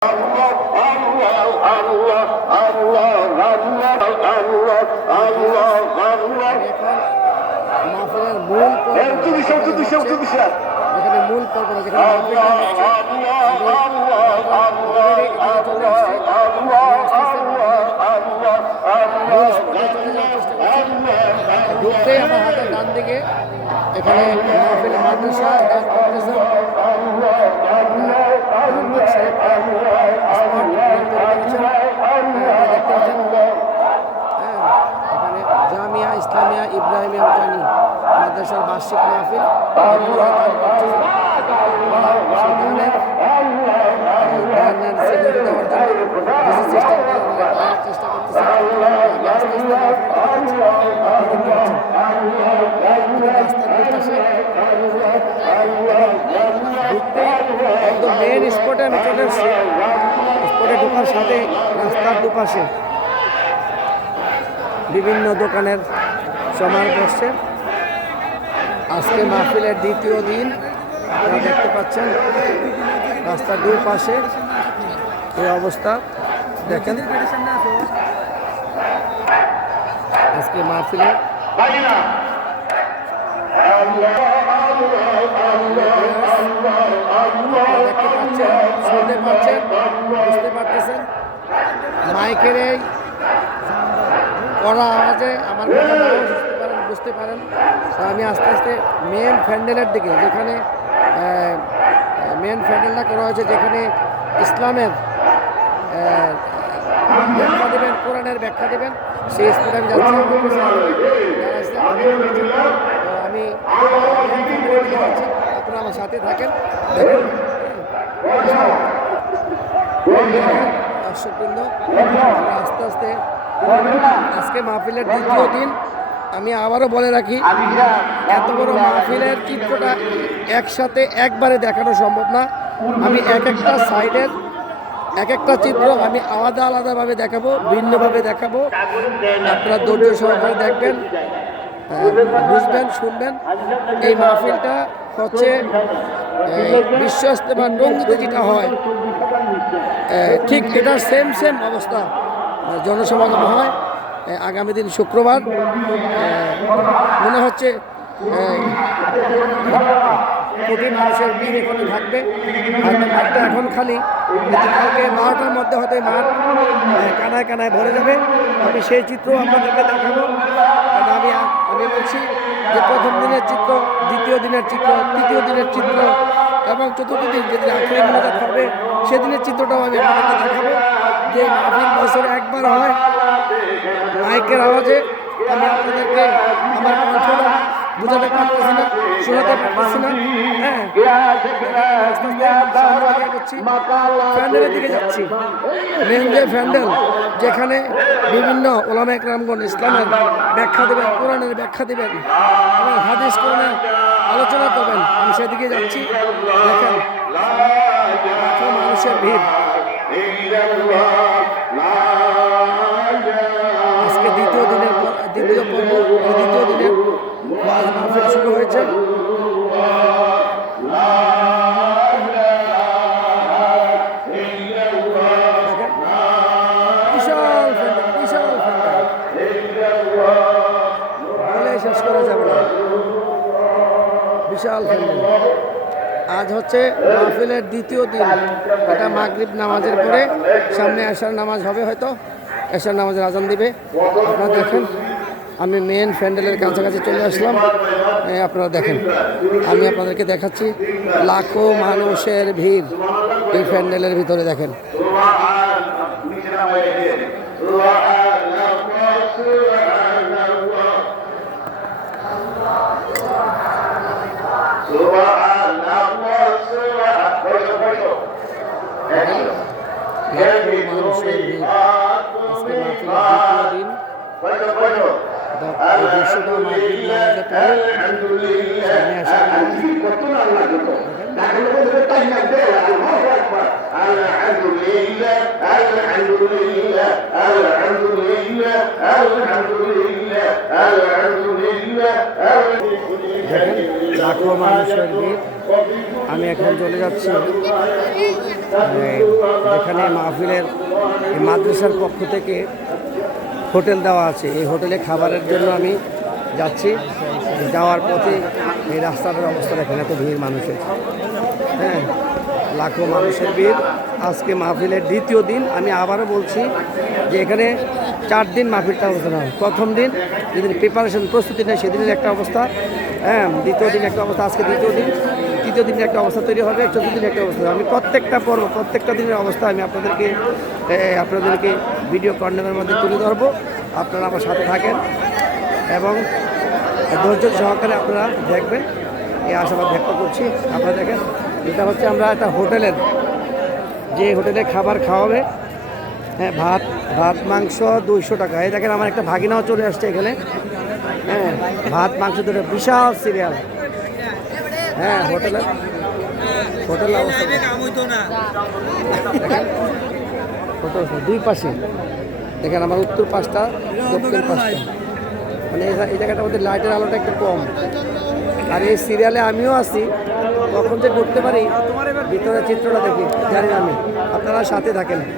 মূল পর্ব যেখানে ঢুকতেই আমার হাতের ডান দিকে এখানে মাহফিল মাদ্রাসা জামিয়া ইসলামিয়া ইব্রাহিমিয়া জানি মাদ্রাসার বার্ষিক মাহফিল চেষ্টা করতেছে মেন স্পটে আমি চলে এসেছি। স্পটে ঢোকার সাথে রাস্তার দুপাশে বিভিন্ন দোকানের সমার বসছে। আজকে মাহফিলের দ্বিতীয় দিন আপনারা দেখতে পাচ্ছেন রাস্তার দুই পাশে এই অবস্থা দেখেন। আজকে মাহফিলের দেখতে পাচ্ছেন, শুনতে পাচ্ছেন, বুঝতে পারতেছেন মাইকের এই কড়া আওয়াজে আমার কথা বুঝতে পারেন। তো আমি আস্তে আস্তে মেন প্যান্ডেলের দিকে, যেখানে মেন প্যান্ডেলটা করা হয়েছে, যেখানে ইসলামের ব্যাখ্যা দেবেন, কোরআনের ব্যাখ্যা দেবেন, সেই স্পটে আমি যাচ্ছি। আমি আপনারা আমার সাথে থাকেন, দেখেন দর্শকবৃন্দ। আস্তে আস্তে আজকে মাহফিলের দ্বিতীয় দিন। আমি আবারও বলে রাখি, এত বড় মাহফিলের চিত্রটা একসাথে একবারে দেখানো সম্ভব না। আমি এক একটা সাইডের এক একটা চিত্র আমি আলাদা আলাদাভাবে দেখাবো, ভিন্নভাবে দেখাবো। আপনারা ধৈর্য সহকারে দেখবেন, বুঝবেন, শুনবেন। এই মাহফিলটা হচ্ছে বিশ্ব ইজতেমা টঙ্গীতে যেটা হয়, ঠিক এটার সেম অবস্থা জনসমাগম হয়। আগামী দিন শুক্রবার মনে হচ্ছে কোটি মানুষের ভিড় এখানে থাকবে। হয়তো মাঠটা এখন খালি, কালকে 12টার মধ্যে হয়তো মাঠ কানায় কানায় ভরে যাবে। আমি সেই চিত্র আপনাদেরকে দেখাবো। আমি বলছি যে প্রথম দিনের চিত্র, দ্বিতীয় দিনের চিত্র, তৃতীয় দিনের চিত্র এবং চতুর্থ দিন যেদিন আখেরি মোনাজাত হবে সেদিনের চিত্রটাও আমি আপনাদেরকে দেখাবো। যে মাহফিল বছরে একবার হয়, মাইকের আওয়াজে আমি আপনাদেরকে আমার কণ্ঠটা বোঝাতে পারতেছি না, শোনাতে পারতেছি না। প্যান্ডেলের দিকে যাচ্ছি, মেন যে প্যান্ডেল, যেখানে বিভিন্ন ওলামা একরামগণ ইসলামের ব্যাখ্যা দেবেন, কোরআনের ব্যাখ্যা দেবেন এবং হাদিস কোরআনের আলোচনা করবেন, আমি সেদিকে যাচ্ছি। দেখেন মানুষের ভিড়। আজকে দ্বিতীয় দিনের দ্বিতীয় দিনের ওয়াজ মাহফিল শুরু হয়েছে। বিশাল বলে শেষ করা যাবে না, বিশাল প্যান্ডেল। আজ হচ্ছে মাহফিলের দ্বিতীয় দিন। এটা মাগরিব নামাজের পরে, সামনে এশার নামাজ হবে, হয়তো এশার নামাজের আজান দিবে। আপনারা দেখেন, আমি মেন প্যান্ডেলের কাছাকাছি চলে আসলাম। আপনারা দেখেন, আমি আপনাদেরকে দেখাচ্ছি লাখো মানুষের ভিড় এই প্যান্ডেলের ভিতরে। দেখেন মানুষের ভিড়। আজকে মাহফিলের দ্বিতীয় দিন। দৃশ্যটা মাহফিল নামাজের লাখো মানুষের ভিড়। আমি এখন চলে যাচ্ছি যেখানে মাহফিলের এই মাদ্রাসার পক্ষ থেকে হোটেল দেওয়া আছে, এই হোটেলে খাবারের জন্য আমি যাচ্ছি। যাওয়ার পথে এই রাস্তাটার অবস্থা দেখেন, এত ভিড় মানুষের, হ্যাঁ, লাখো মানুষের ভিড়। আজকে মাহফিলের দ্বিতীয় দিন। আমি আবারও বলছি যে এখানে 4 দিন মাহফিলটা হতো না। প্রথম দিন যেদিন প্রিপারেশন প্রস্তুতি নেয় সেদিনের একটা অবস্থা, হ্যাঁ, দ্বিতীয় দিন একটা অবস্থা, আজকে দ্বিতীয় দিন, তৃতীয় দিনের একটা অবস্থা তৈরি হবে, চতুর্থ দিন একটা অবস্থা। আমি প্রত্যেকটা পর্ব, প্রত্যেকটা দিনের অবস্থা আমি আপনাদেরকে ভিডিও কন্টেন্টের মধ্যে তুলে ধরবো। আপনারা আমার সাথে থাকেন এবং ধৈর্য সহকারে আপনারা দেখবেন, এই আশাবাদ ব্যক্ত করছি। আপনারা দেখেন, এটা হচ্ছে আমরা একটা হোটেলের, যে হোটেলে খাবার খাওয়াবে, হ্যাঁ, ভাত মাংস 200 টাকা। এই দেখেন আমার একটা ভাগিনাও চলে আসছে এখানে, হ্যাঁ, ভাত মাংস দুটো, বিশাল সিরিয়াল, হ্যাঁ, হোটেল অবস্থা দেখেন, হোটেল দুই পাশে দেখেন, আমার উত্তর পাশটা দক্ষিণ পাশটা, মানে এই জায়গাটার মধ্যে লাইটের আলোটা একটু কম। আর এই সিরিয়ালে আমিও আছি, কখন যে ঢুকতে পারি ভিতরে চিত্রটা দেখি জানি না আমি। আপনারা সাথে থাকেন।